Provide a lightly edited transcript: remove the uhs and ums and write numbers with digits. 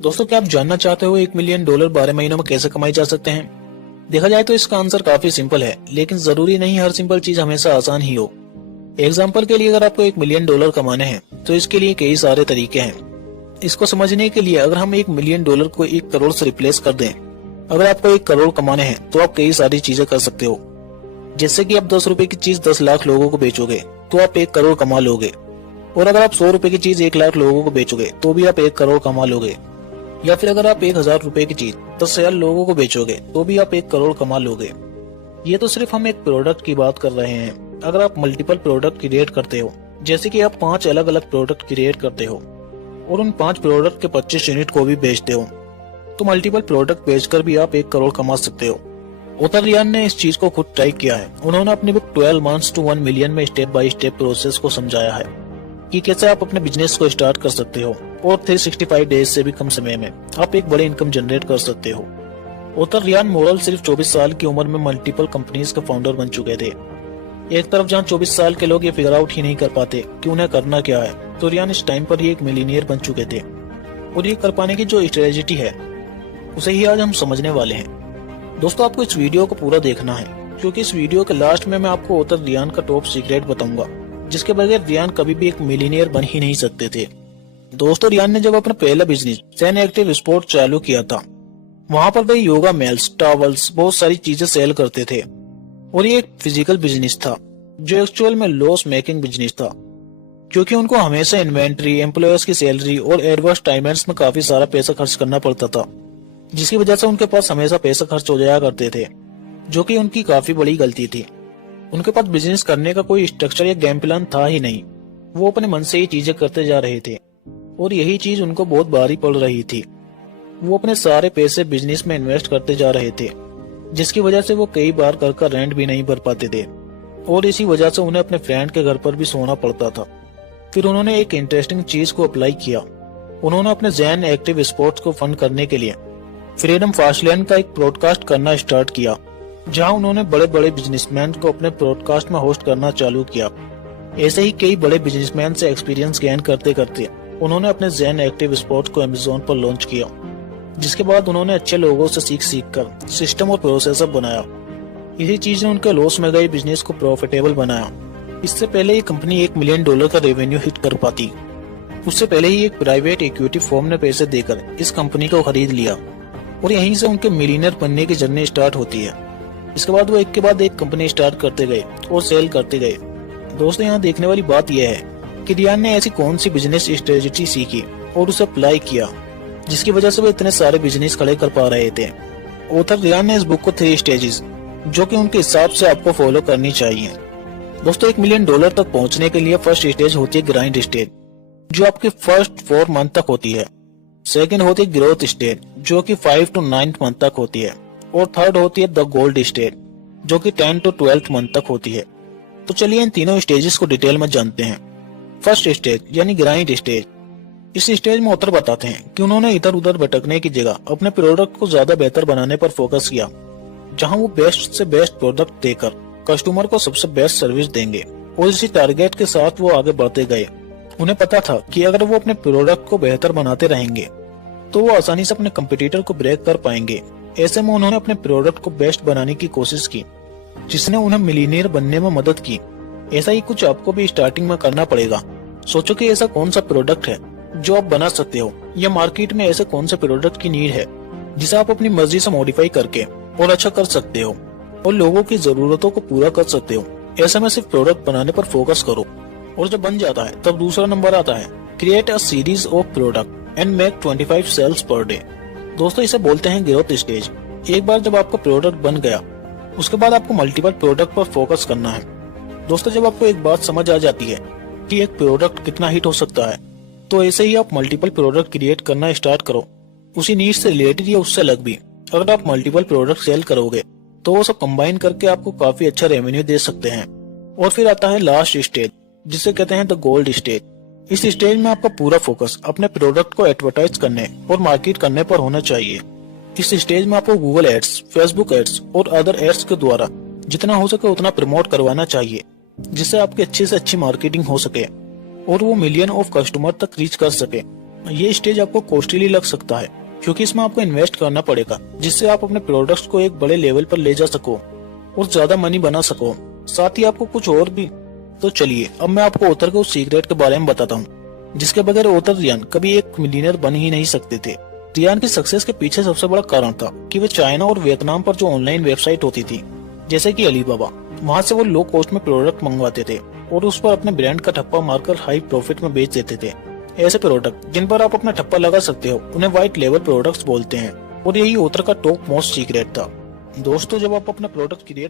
दोस्तों, क्या आप जानना चाहते हो $1 मिलियन 12 महीनों में कैसे कमाई जा सकते हैं? देखा जाए तो इसका आंसर काफी सिंपल है, लेकिन जरूरी नहीं हर सिंपल चीज हमेशा आसान ही हो। एग्जाम्पल के लिए अगर आपको $1 मिलियन कमाने हैं तो इसके लिए कई सारे तरीके हैं। इसको समझने के लिए अगर हम $1 मिलियन को 1 करोड़ से रिप्लेस कर दें, अगर आपको 1 करोड़ कमाने हैं तो आप कई सारी चीजें कर सकते हो। जैसे कि आप 10 रुपए की चीज 10 लाख लोगों को बेचोगे तो आप 1 करोड़ कमा लोगे, और अगर आप 100 रुपए की चीज 1 लाख लोगों को बेचोगे तो भी आप 1 करोड़ कमा लोगे। या फिर अगर आप 1000 रुपए की चीज 10,000 लोगों को बेचोगे तो भी आप 1 करोड़ कमा लोगे। ये तो सिर्फ हम एक प्रोडक्ट की बात कर रहे हैं। अगर आप मल्टीपल प्रोडक्ट क्रिएट करते हो, जैसे कि आप 5 अलग अलग प्रोडक्ट क्रिएट करते हो और उन 5 प्रोडक्ट के 25 यूनिट को भी बेचते हो, तो मल्टीपल प्रोडक्ट बेचकर भी आप 1 करोड़ कमा सकते हो। ऑथर रियान ने इस चीज को खुद ट्राई किया है। उन्होंने अपनी बुक 12 मंथ्स टू 1 मिलियन में स्टेप बाय स्टेप प्रोसेस को समझाया है कि कैसे आप अपने बिजनेस को स्टार्ट कर सकते हो और 365 डेज से भी कम समय में आप एक बड़ी इनकम जनरेट कर सकते हो। ऑथर रियान मोरल सिर्फ 24 साल की उम्र में मल्टीपल कंपनीज के फाउंडर बन चुके थे। एक तरफ जहां 24 साल के लोग ये फिगर आउट ही नहीं कर पाते कि उन्हें करना क्या है, तो रियान इस टाइम पर ही एक मिलीनियर बन चुके थे। और ये कर पाने की जो स्ट्रेटेजी है उसे ही आज हम समझने वाले हैं। दोस्तों, आपको इस वीडियो को पूरा देखना है, क्योंकि इस वीडियो के लास्ट में मैं आपको ऑथर रियान का टॉप सीक्रेट बताऊंगा, जिसके बगैर रियान कभी भी एक मिलीनियर बन ही नहीं सकते थे। दोस्तों, रियान ने जब अपना पहला बिजनेस ज़ेन एक्टिव स्पोर्ट चालू किया था, वहाँ पर वे योगा मेल्स, टॉवल्स, बहुत सारी चीजें सेल करते थे। और ये एक फिजिकल बिजनेस था जो एक्चुअल में लॉस मेकिंग बिजनेस था, क्योंकि उनको हमेशा इन्वेंट्री, एम्प्लॉयर्स की सैलरी और एडवर्टाइजमेंट्स में काफी सारा पैसा खर्च करना पड़ता था, जिसकी वजह से उनके पास हमेशा पैसा खर्च हो जाया करते थे, जो कि उनकी काफी बड़ी गलती थी। उनके पास बिजनेस करने का कोई स्ट्रक्चर या गेम प्लान था ही नहीं। वो अपने मन से ही चीजें करते जा रहे थे और यही चीज उनको बहुत भारी पड़ रही थी। वो अपने सारे पैसे बिजनेस में इन्वेस्ट करते जा रहे थे, जिसकी वजह से वो कई बार घर का रेंट भी नहीं भर पाते थे और इसी वजह से उन्हें अपने फ्रेंड के घर पर भी सोना पड़ता था। फिर उन्होंने एक इंटरेस्टिंग चीज को अप्लाई किया। उन्होंने अपने ज़ेन एक्टिव स्पोर्ट्स को फंड करने के लिए फ्रीडम फास्टलैंड का एक ब्रॉडकास्ट करना स्टार्ट किया, जहां उन्होंने बड़े बड़े बिजनेसमैन को अपने ब्रॉडकास्ट में होस्ट करना चालू किया। ऐसे ही कई बड़े बिजनेसमैन से एक्सपीरियंस गेन करते करते उन्होंने अपने ज़ेन एक्टिव स्पोर्ट्स को अमेज़न पर लॉन्च किया, जिसके बाद उन्होंने अच्छे लोगों से सीख कर सिस्टम और प्रोसेसर बनाया। इसी चीज ने उनके लॉस में गए बिजनेस को प्रॉफिटेबल बनाया। इससे पहले ये कंपनी $1 मिलियन का रेवेन्यू हिट कर पाती, उससे पहले ही एक प्राइवेट इक्विटी फर्म ने पैसे देकर इस कंपनी को खरीद लिया और यहीं से उनके मिलियनर बनने की जर्नी स्टार्ट होती है। इसके बाद वो एक के बाद एक कंपनी स्टार्ट करते गए और सेल करते गए। दोस्तों, यहाँ देखने वाली बात यह है कि रियान ने ऐसी कौन सी बिजनेस स्ट्रेटेजी सीखी और उसे अप्लाई किया, जिसकी वजह से वो इतने सारे बिजनेस खड़े कर पा रहे थे। ऑथर रियान ने इस बुक को 3 स्टेजेस, जो कि उनके हिसाब से आपको फॉलो करनी चाहिए। दोस्तों, $1 मिलियन तक पहुंचने के लिए फर्स्ट स्टेज होती है ग्राइंड स्टेज, जो आपके फर्स्ट 4 मंथ तक होती है। सेकंड होती है ग्रोथ स्टेज, जो कि 5 to 9 मंथ तक होती है। और थर्ड होती है द गोल्ड स्टेज, जो कि 10 to 12 मंथ तक होती है। तो चलिए इन तीनों स्टेजेस को डिटेल में जानते हैं। फर्स्ट स्टेज यानी ग्राइंड स्टेज। इस स्टेज में ऑथर बताते हैं कि उन्होंने इधर उधर भटकने की जगह अपने प्रोडक्ट को ज्यादा बेहतर बनाने पर फोकस किया, जहां वो बेस्ट से बेस्ट प्रोडक्ट देकर कस्टमर को सबसे बेस्ट सर्विस देंगे। और इसी टारगेट के साथ वो आगे बढ़ते गए। उन्हें पता था कि अगर वो अपने प्रोडक्ट को बेहतर बनाते रहेंगे तो वो आसानी से अपने कंपटीटर को ब्रेक कर पाएंगे। ऐसे में उन्होंने अपने प्रोडक्ट को बेस्ट बनाने की कोशिश की, जिसने उन्हें मिलीनियर बनने में मदद की। ऐसा ही कुछ आपको भी स्टार्टिंग में करना पड़ेगा। सोचो कि ऐसा कौन सा प्रोडक्ट है जो आप बना सकते हो, या मार्केट में ऐसे कौन से प्रोडक्ट की नीड है जिसे आप अपनी मर्जी से मॉडिफाई करके और अच्छा कर सकते हो और लोगों की जरूरतों को पूरा कर सकते हो। ऐसे में सिर्फ प्रोडक्ट बनाने पर फोकस करो, और जब बन जाता है तब दूसरा नंबर आता है create a series of product and make 25 sales per day. दोस्तों, इसे बोलते हैं ग्रोथ स्टेज। एक बार जब आपका प्रोडक्ट बन गया, उसके बाद आपको मल्टीपल प्रोडक्ट पर फोकस करना है। दोस्तों, जब आपको एक बात समझ आ जाती है कि एक प्रोडक्ट कितना हिट हो सकता है, तो ऐसे ही आप मल्टीपल प्रोडक्ट क्रिएट करना स्टार्ट करो, उसी नीड से रिलेटेड या उससे अलग भी। अगर आप मल्टीपल प्रोडक्ट सेल करोगे तो वो सब कंबाइन करके आपको काफी अच्छा रेवेन्यू दे सकते हैं। और फिर आता है लास्ट स्टेज, जिसे कहते हैं द गोल्ड स्टेज। इस स्टेज में आपका पूरा फोकस अपने प्रोडक्ट को एडवर्टाइज करने और मार्केट करने पर होना चाहिए। इस स्टेज में आपको गूगल एड्स, फेसबुक एड्स और अदर एड्स के द्वारा जितना हो सके उतना प्रमोट करवाना चाहिए, जिससे आपकी अच्छी से अच्छी मार्केटिंग हो सके और वो मिलियन ऑफ कस्टमर तक रीच कर सके। ये स्टेज आपको कॉस्टली लग सकता है क्योंकि इसमें आपको इन्वेस्ट करना पड़ेगा, जिससे आप अपने प्रोडक्ट्स को एक बड़े लेवल पर ले जा सको और ज्यादा मनी बना सको, साथ ही आपको कुछ और भी। तो चलिए अब मैं आपको ऑथर के उस सीक्रेट के बारे में बताता हूँ जिसके बगैर ऑथर रियान कभी एक मिलियनर बन ही नहीं सकते थे। रियान की सक्सेस के पीछे सबसे बड़ा कारण था कि वे चाइना और वियतनाम पर जो ऑनलाइन वेबसाइट होती थी जैसे कि अलीबाबा, वहाँ से वो लो कॉस्ट में प्रोडक्ट मंगवाते थे और उस पर अपने ब्रांड का ठप्पा मारकर हाई प्रॉफिट में बेच देते थे। ऐसे प्रोडक्ट जिन पर आप अपना ठप्पा लगा सकते हो उन्हें व्हाइट लेबल प्रोडक्ट्स बोलते हैं और यही ऑथर का टॉप मोस्ट सीक्रेट था। दोस्तों, जब आप अपना प्रोडक्ट क्रिएट